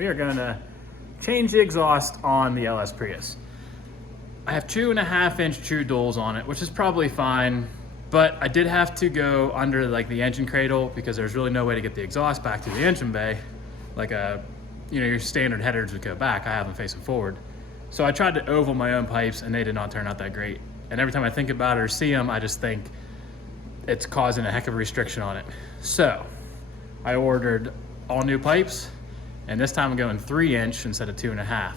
We are gonna change the exhaust on the LS Prius. I have 2.5-inch true duals on it, which is probably fine, but I did have to go under like the engine cradle because there's really no way to get the exhaust back to the engine bay. Like your standard headers would go back. I have them facing forward. So I tried to oval my own pipes and they did not turn out that great. And every time I think about it or see them, I just think it's causing a heck of a restriction on it. So I ordered all new pipes, and this time I'm going 3-inch instead of 2.5.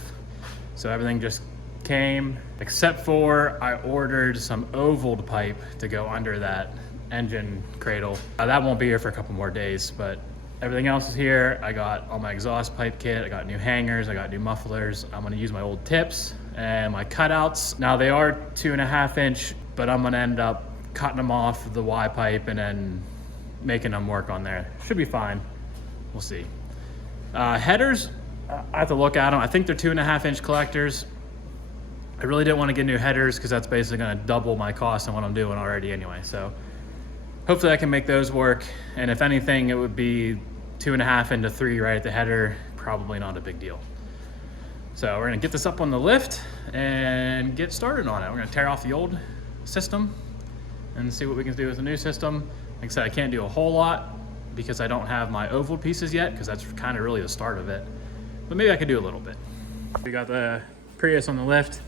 So everything just came, except for I ordered some ovaled pipe to go under that engine cradle. That won't be here for a couple more days, but everything else is here. I got all my exhaust pipe kit, I got new hangers, I got new mufflers. I'm gonna use my old tips and my cutouts. Now they are 2.5-inch, but I'm gonna end up cutting them off the Y pipe and then making them work on there. Should be fine, we'll see. Headers, I have to look at them. I think they're 2.5-inch collectors. I really didn't want to get new headers because that's basically going to double my cost on what I'm doing already anyway. So hopefully I can make those work. And if anything, it would be 2.5 into 3 right at the header. Probably not a big deal. So we're going to get this up on the lift and get started on it. We're going to tear off the old system and see what we can do with the new system. Like I said, I can't do a whole lot because I don't have my oval pieces yet, because that's kind of really the start of it. But maybe I could do a little bit. We got the Prius on the lift.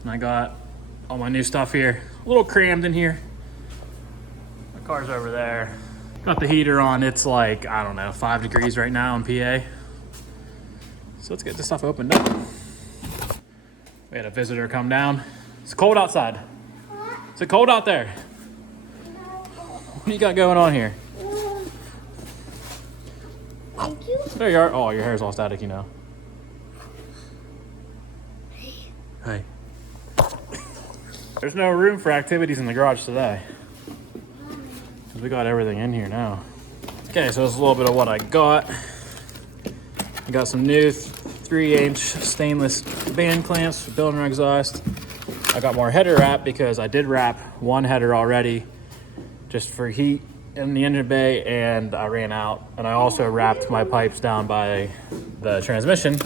And I got all my new stuff here. A little crammed in here. My car's over there. Got the heater on. It's like, I don't know, 5 degrees right now in PA. So let's get this stuff opened up. We had a visitor come down. It's cold outside. Is it cold out there? What do you got going on here? Thank you. There you are. Oh, your hair's all static, you know. Hey. There's no room for activities in the garage today, because we got everything in here now. Okay, so this is a little bit of what I got. I got some new 3-inch stainless band clamps for building our exhaust. I got more header wrap because I did wrap one header already just for heat in the engine bay, and I ran out. And I also wrapped my pipes down by the transmission.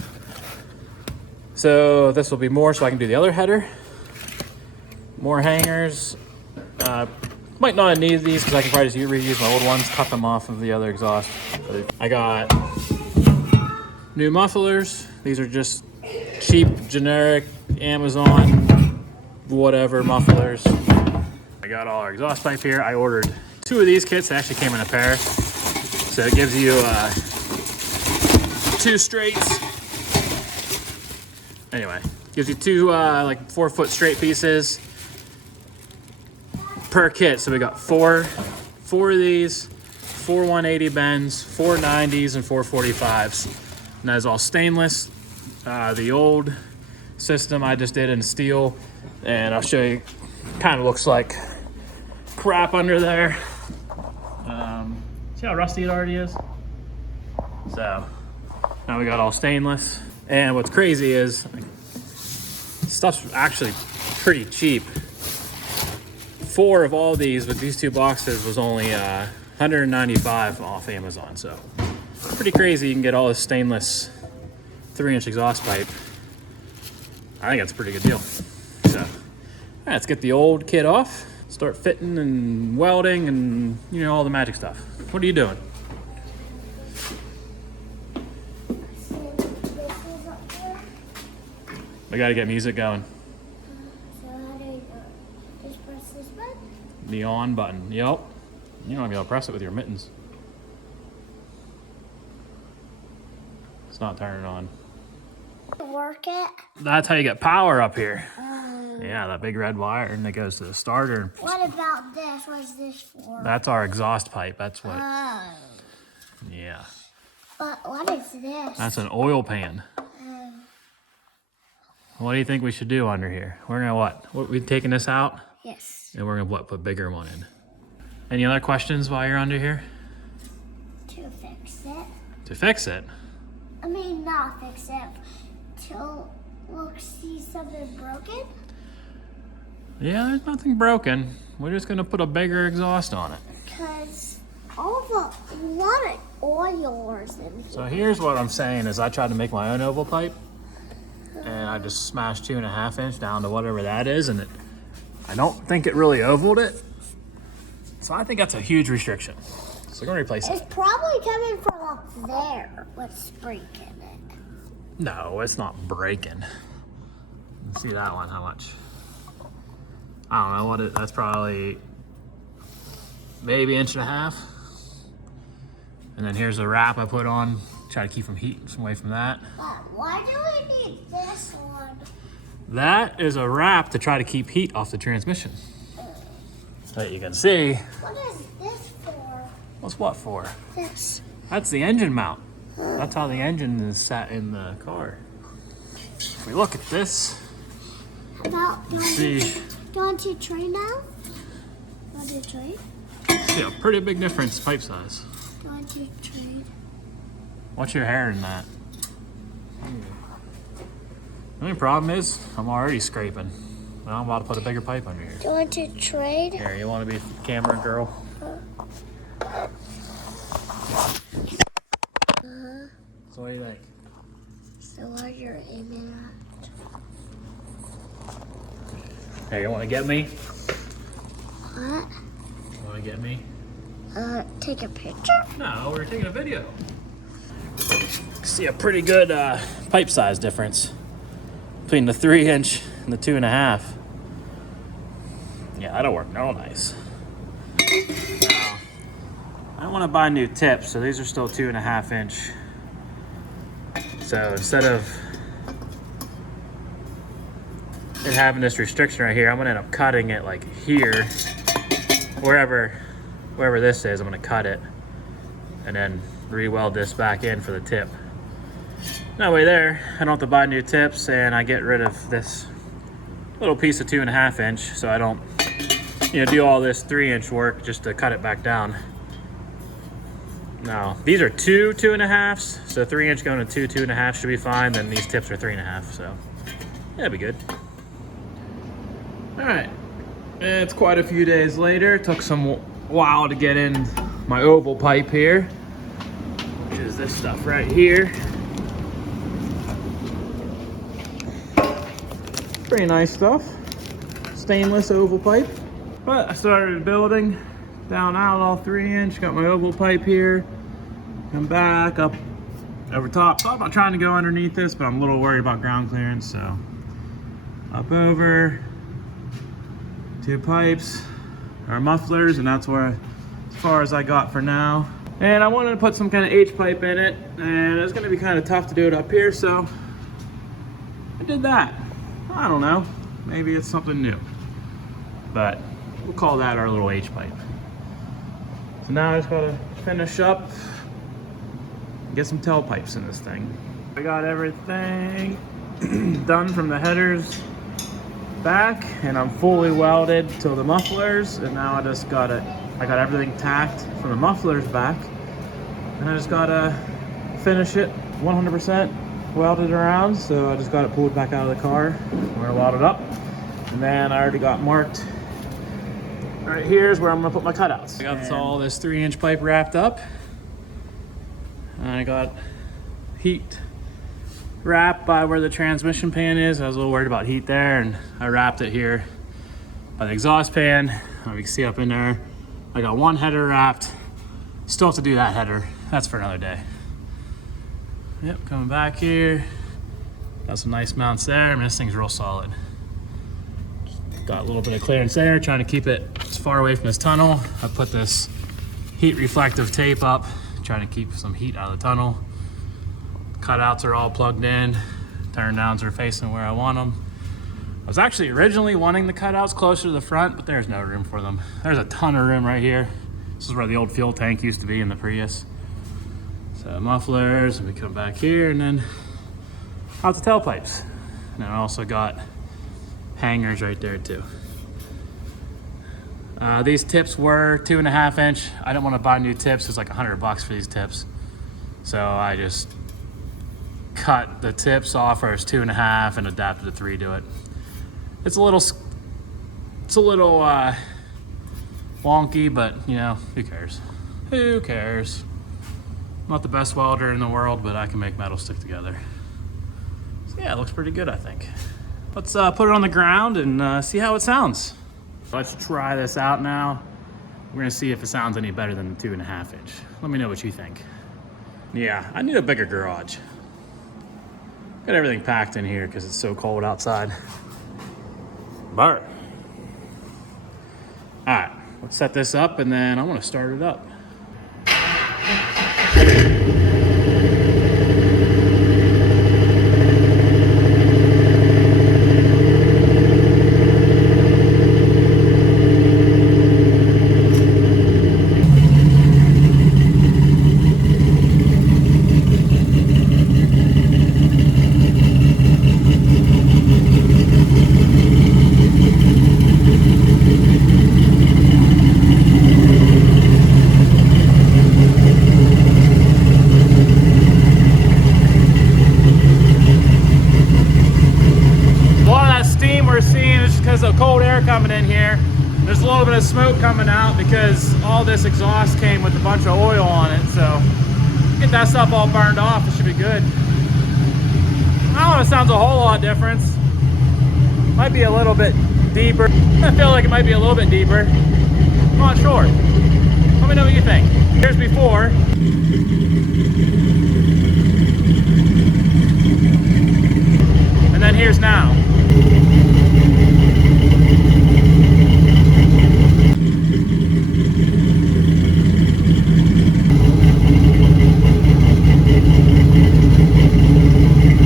So this will be more so I can do the other header. More hangers. Might not need these because I can probably just reuse my old ones, cut them off of the other exhaust. I got new mufflers. These are just cheap, generic, Amazon, whatever mufflers. I got all our exhaust pipe here. I ordered 2 of these kits. They actually came in a pair. So it gives you 2 straights. Anyway, gives you 2 like 4-foot straight pieces per kit. So we got 4 of these, 4 180 bends, 4 90s, and 4 45s. And that is all stainless. The old system I just did in steel, and I'll show you. Kind of looks like crap under there. See how rusty it already is? So now we got all stainless. And what's crazy is stuff's actually pretty cheap. 4 of all these with these 2 boxes was only $195 off Amazon. So pretty crazy. You can get all this stainless 3-inch exhaust pipe. I think that's a pretty good deal. So all right, let's get the old kit off. Start fitting and welding and all the magic stuff. What are you doing? We gotta get music going. So how do you just press this button? The on button. Yep. You're not gonna be able to press it with your mittens. It's not turning on. Work it. That's how you get power up here. Yeah, that big red wire, and it goes to the starter. What about this? What's this for? That's our exhaust pipe. That's what. Oh. Yeah. But what is this? That's an oil pan. What do you think we should do under here? We're gonna what? We taking this out? Yes. And we're gonna what? Put bigger one in. Any other questions while you're under here? To fix it. To fix it? I mean, not fix it. To look, see something broken. Yeah, there's nothing broken. We're just gonna put a bigger exhaust on it. Because a lot of oilers in here. So here's what I'm saying is I tried to make my own oval pipe, and I just smashed 2.5 inch down to whatever that is, and I don't think it really ovaled it. So I think that's a huge restriction. So we're gonna replace it. It's probably coming from up there. What's breaking it? No, it's not breaking. Let's see that one, how much? I don't know what it, that's probably maybe 1.5 inches. And then here's the wrap I put on, try to keep from heat away from that. But why do we need this one? That is a wrap to try to keep heat off the transmission. But you can see. What is this for? What's what for? This. That's the engine mount. That's how the engine is sat in the car. If we look at this, About, do see, you want to trade now? Want to trade? see a pretty big difference pipe size. Do you want to trade? What's your hair in that? The only problem is I'm already scraping. Now I'm about to put a bigger pipe under here. Do you want to trade? Here, you want to be camera girl? So what do you think? So what you're aiming Hey, you want to get me? at? What? You want to get me? Take a picture? No, we're taking a video. See a pretty good pipe size difference between the 3 inch and the 2.5. Yeah, that'll work real nice. Now, I don't want to buy new tips, so these are still 2.5 inch. So instead of it having this restriction right here, I'm gonna end up cutting it like here, wherever this is. I'm gonna cut it and then re-weld this back in for the tip. That way there, I don't have to buy new tips, and I get rid of this little piece of 2.5 inch, so I don't, do all this 3 inch work just to cut it back down. Now, these are 2.5s, so 3 inch going to 2.5 should be fine. Then these tips are 3.5, so that'd be good. All right, it's quite a few days later. It took some while to get in my oval pipe here, which is this stuff right here. Pretty nice stuff, stainless oval pipe. But I started building down out all 3 inch, got my oval pipe here, come back up over top. Thought about trying to go underneath this, but I'm a little worried about ground clearance, so up over, 2 pipes, or mufflers, and that's where, as far as I got for now. And I wanted to put some kind of H pipe in it, and it's gonna be kind of tough to do it up here, so I did that. I don't know, maybe it's something new, but we'll call that our little H pipe. So now I just gotta finish up, get some tailpipes in this thing. I got everything done from the headers back, and I'm fully welded to the mufflers, and now I got everything tacked from the mufflers back, and I just gotta finish it 100% welded around. So I just got it pulled back out of the car. We're gonna weld it up, and then I already got marked. Right here is where I'm gonna put my cutouts. I got all this 3 inch pipe wrapped up, and I got heat wrapped by where the transmission pan is. I was a little worried about heat there, and I wrapped it here by the exhaust pan. You can see up in there, I got one header wrapped. Still have to do that header. That's for another day. Yep, coming back here. Got some nice mounts there. I mean, this thing's real solid. Got a little bit of clearance there, trying to keep it as far away from this tunnel. I put this heat reflective tape up, trying to keep some heat out of the tunnel. Cutouts are all plugged in. Turn downs are facing where I want them. I was actually originally wanting the cutouts closer to the front, but there's no room for them. There's a ton of room right here. This is where the old fuel tank used to be in the Prius. So mufflers, and we come back here, and then out the tailpipes. And then I also got hangers right there too. These tips were 2.5 inch. I didn't want to buy new tips. It's like $100 for these tips. So I just cut the tips off where it's 2.5 and adapted a 3 to it. It's a little wonky, but who cares? Who cares? I'm not the best welder in the world, but I can make metal stick together. So yeah, it looks pretty good, I think. Let's put it on the ground and see how it sounds. Let's try this out now. We're gonna see if it sounds any better than the 2.5 inch. Let me know what you think. Yeah, I need a bigger garage. Got everything packed in here because it's so cold outside. All right, let's set this up and then I want to start it up. Of cold air coming in here. There's a little bit of smoke coming out because all this exhaust came with a bunch of oil on it. So get that stuff all burned off, it should be good. I don't know, it sounds a whole lot different. Might be a little bit deeper. I feel like it might be a little bit deeper. I'm not sure. Let me know what you think. Here's before. And then here's now.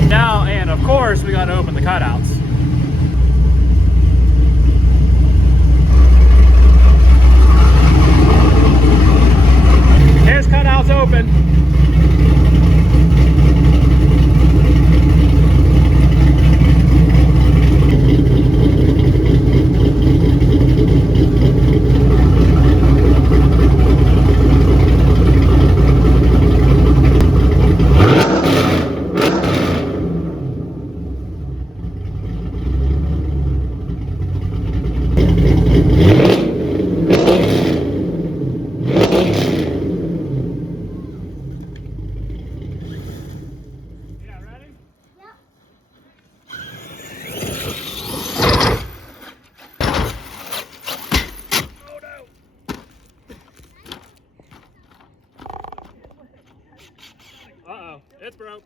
Now, and of course, we got to open the cutouts. Here's cutouts open. Uh-oh, it's broke.